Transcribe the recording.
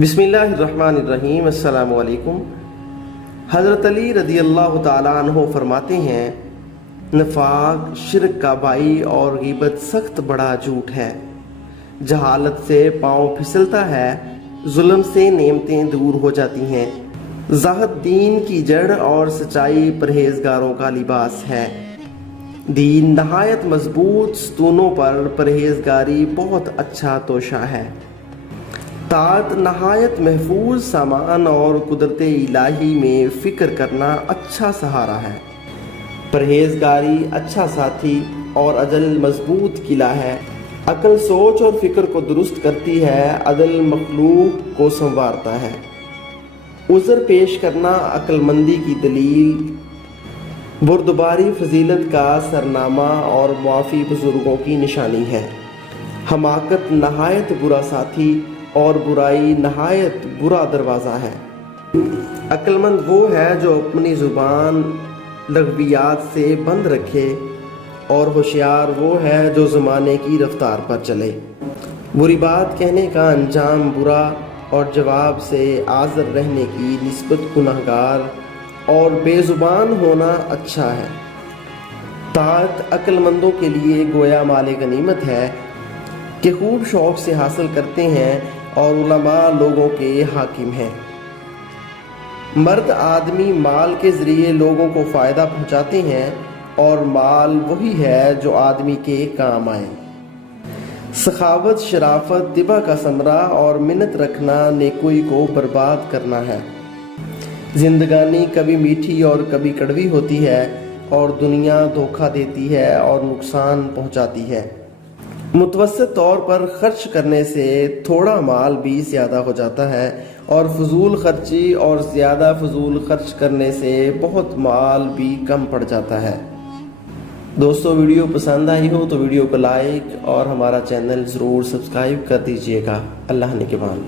بسم اللہ الرحمن الرحیم۔ السلام علیکم۔ حضرت علی رضی اللہ تعالیٰ عنہ فرماتے ہیں، نفاق، شرک کا بائی اور غیبت سخت بڑا جھوٹ ہے۔ جہالت سے پاؤں پھسلتا ہے، ظلم سے نعمتیں دور ہو جاتی ہیں۔ زاہد دین کی جڑ اور سچائی پرہیزگاروں کا لباس ہے۔ دین نہایت مضبوط ستونوں پر پرہیزگاری بہت اچھا توشہ ہے۔ طاعت نہایت محفوظ سامان اور قدرت الہی میں فکر کرنا اچھا سہارا ہے۔ پرہیزگاری اچھا ساتھی اور عجل مضبوط قلعہ ہے۔ عقل سوچ اور فکر کو درست کرتی ہے، عدل مخلوق کو سنوارتا ہے۔ عذر پیش کرنا عقل مندی کی دلیل، بردباری فضیلت کا سرنامہ اور معافی بزرگوں کی نشانی ہے۔ حماقت نہایت برا ساتھی اور برائی نہایت برا دروازہ ہے۔ عقل مند وہ ہے جو اپنی زبان لغویات سے بند رکھے، اور ہوشیار وہ ہے جو زمانے کی رفتار پر چلے۔ بری بات کہنے کا انجام برا اور جواب سے عاذر رہنے کی نسبت گنہگار اور بے زبان ہونا اچھا ہے۔ طاعت عقل مندوں کے لیے گویا مال غنیمت ہے کہ خوب شوق سے حاصل کرتے ہیں، اور علماء لوگوں کے حاکم ہیں۔ مرد آدمی مال کے ذریعے لوگوں کو فائدہ پہنچاتے ہیں، اور مال وہی ہے جو آدمی کے کام آئے۔ سخاوت شرافت طبع کا ثمرہ اور منت رکھنا نیکوئی کو برباد کرنا ہے۔ زندگانی کبھی میٹھی اور کبھی کڑوی ہوتی ہے، اور دنیا دھوکہ دیتی ہے اور نقصان پہنچاتی ہے۔ متوسط طور پر خرچ کرنے سے تھوڑا مال بھی زیادہ ہو جاتا ہے، اور فضول خرچی اور زیادہ فضول خرچ کرنے سے بہت مال بھی کم پڑ جاتا ہے۔ دوستو، ویڈیو پسند آئی ہو تو ویڈیو کو لائک اور ہمارا چینل ضرور سبسکرائب کر دیجیے گا۔ اللہ نگہبان۔